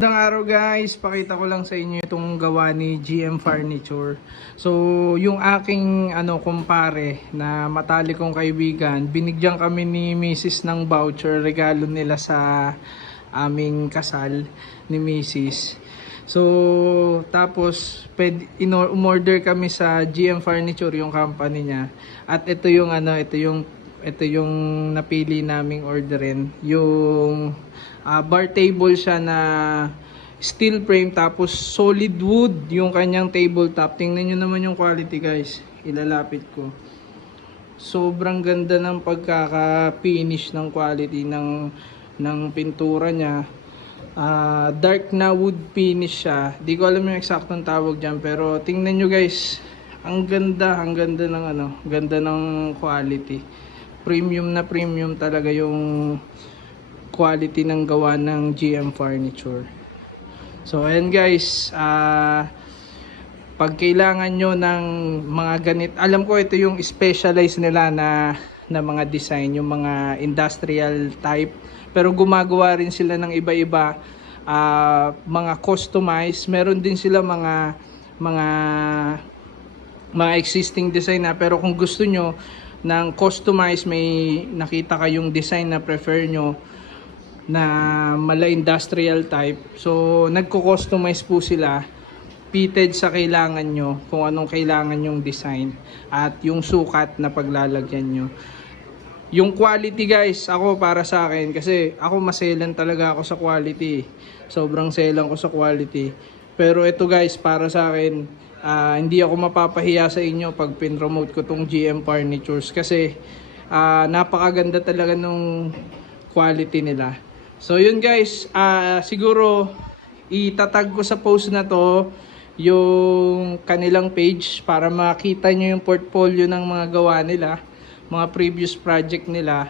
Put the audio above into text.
Magandang araw guys, pakita ko lang sa inyo itong gawa ni GM Furniture. So, yung aking kumpare na matalik kong kaibigan, binigyan kami ni Mrs. ng voucher, regalo nila sa aming kasal ni Mrs. So, tapos umorder kami sa GM Furniture, yung company niya. At ito yung ito yung napili naming orderin, yung bar table siya na steel frame, tapos solid wood yung kanyang tabletop. Tingnan nyo naman yung quality guys, ilalapit ko. Sobrang ganda ng pagkaka-finish ng quality ng pintura niya. Dark na wood finish siya, di ko alam yung eksaktong tawag dyan, pero tingnan nyo guys, ang ganda ng ganda ng quality. Premium na premium talaga yung quality ng gawa ng GM Furniture. So ayan guys, pag kailangan nyo ng mga ganit, alam ko ito yung specialized nila na mga design, yung mga industrial type, pero gumagawa rin sila ng iba-iba, mga customized. Meron din sila mga existing design na, pero kung gusto nyo ng customized, may nakita kayong design na prefer nyo na mala industrial type, so nagko-customize po sila, fitted sa kailangan nyo, kung anong kailangan yung design at yung sukat na paglalagyan nyo. Yung quality guys, ako para sa akin, kasi ako maselan talaga ako sa quality, sobrang selan ko sa quality. Pero ito guys, para sa akin, hindi ako mapapahiya sa inyo pag pin-promote ko tong GM Furnitures, kasi napakaganda talaga nung quality nila. So yun guys, siguro itatag ko sa post na to yung kanilang page para makita nyo yung portfolio ng mga gawa nila, mga previous project nila.